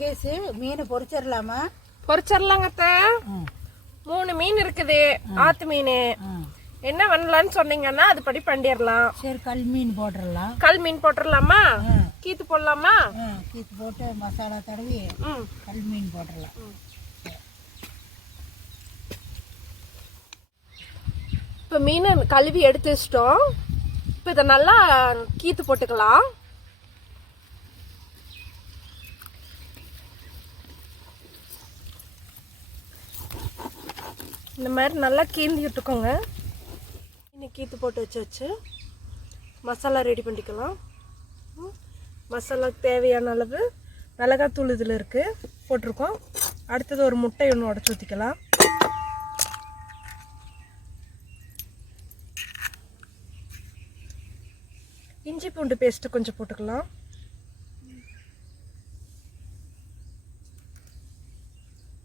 Case மீன் பொரிச்சிடலாமா? பொரிச்சிடலாங்க அத்தை. 3 மீன் இருக்குது, ஆத்து மீன். என்ன பண்ணலான்னு சொன்னீங்கன்னா அதுபடி பண்ணிடலாம். சரி, கல் மீன் போட்டுடலாம். கல் மீன் போட்டுடலாமா? கீத்து போடலாமா? கீத்து போட்டு மசாலா தடவி கல் மீன் போட்டுடலாம். இப்போ மீனை கழுவி எடுத்து வச்சிட்டோம். இப்போ இதை நல்லா கீத்து போட்டுக்கலாம். இந்த மாதிரி நல்லா கீந்தி விட்டுக்கோங்க. இன்னும் கீத்து போட்டு வச்சு மசாலா ரெடி பண்ணிக்கலாம். மசாலாவுக்கு தேவையான அளவு மிளகாத்தூள் இதில் இருக்குது, போட்டிருக்கோம். அடுத்தது ஒரு முட்டை ஒன்று உடச்சி ஊற்றிக்கலாம். இஞ்சி பூண்டு பேஸ்ட்டு கொஞ்சம் போட்டுக்கலாம்.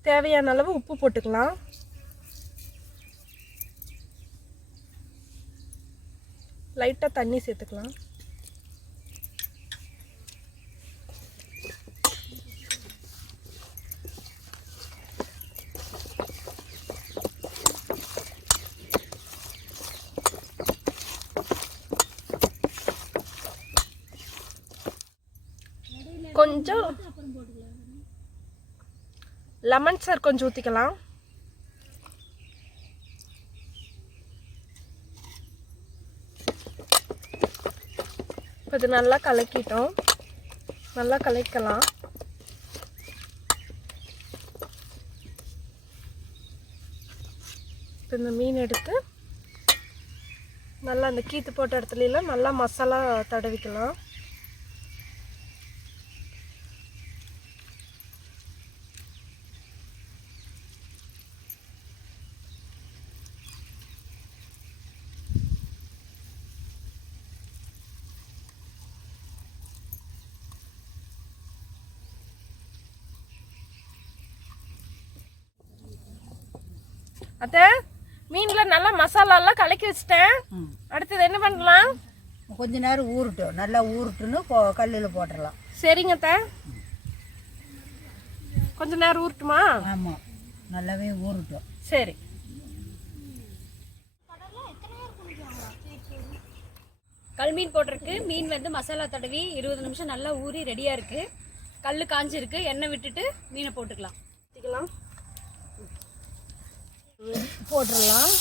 தேவையான அளவு உப்பு போட்டுக்கலாம். லைட்டாக தண்ணி சேர்த்துக்கலாம். கொஞ்சம் லெமன் சார் கொஞ்சம் ஊற்றிக்கலாம். இப்போ இது நல்லா கலக்கிட்டோம். நல்லா கலக்கலாம். இப்போ இந்த மீன் எடுத்து நல்லா அந்த கீத்து போட்ட இடத்துலலாம் நல்லா மசாலா தடவிக்கலாம். அத்தை, மீனில் நல்லா மசாலாலாம் கலக்கி வச்சிட்டேன். அடுத்தது என்ன பண்ணலாம்? கொஞ்ச நேரம் ஊறட்டும். நல்லா ஊறட்டுன்னு கல்லில் போட்டுடலாம். சரிங்க அத்தை, கொஞ்ச நேரம் ஊறட்டுமா? ஆமாம், நல்லாவே ஊறட்டும். சரி. கல் மீன் போட்டிருக்கு. மீன் வந்து மசாலா தடவி 20 நிமிஷம் நல்லா ஊறி ரெடியாக இருக்குது. கல் காஞ்சிருக்கு. எண்ணெய் விட்டுட்டு மீனை போட்டுக்கலாம். போட்டுடலாம்.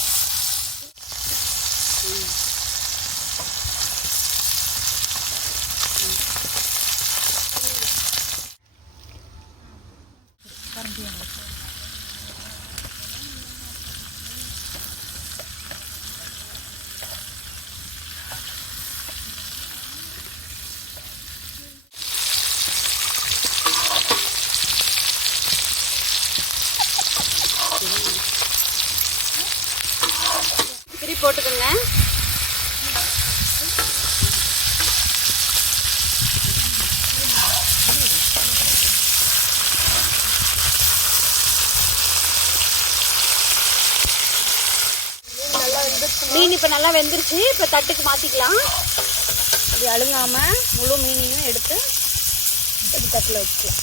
போட்டுக்கோங்க. மீன் இப்போ நல்லா வெந்துருச்சு. இப்போ தட்டுக்கு மாற்றிக்கலாம். இப்படி அழுங்காமல் முழு மீனையும் எடுத்து இப்படி தட்டில் வச்சுக்கலாம்.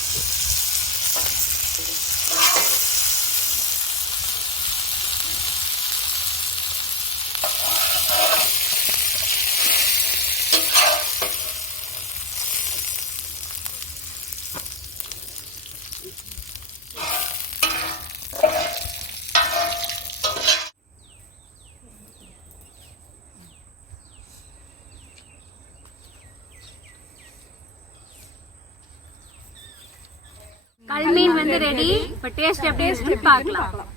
கல் மீன் வந்து ரெடி. இப்போ டேஸ்ட் எப்படி இருக்குன்னு பார்க்கலாம்.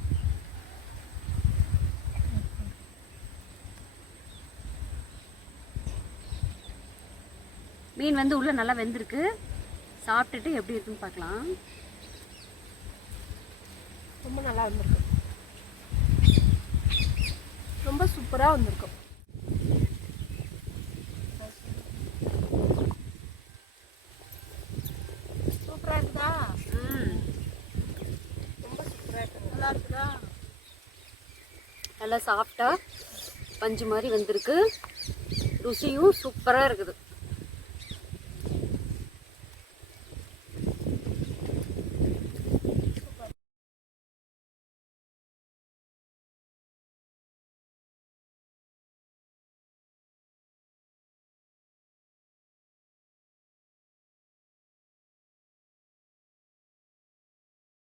மீன் வந்து உள்ள நல்லா வெந்திருக்கு. சாப்பிட்டுட்டு எப்படி இருக்குன்னு பார்க்கலாம். ரொம்ப நல்லா வந்திருக்கு. ரொம்ப சூப்பராக வந்திருக்கும். சூப்பராக இருக்குதா? ரொம்ப சூப்பராக இருக்கு. நல்லா இருக்குதா? நல்லா சாஃப்டாக பஞ்சு மாதிரி வந்திருக்கு. ருசியும் சூப்பராக இருக்குது.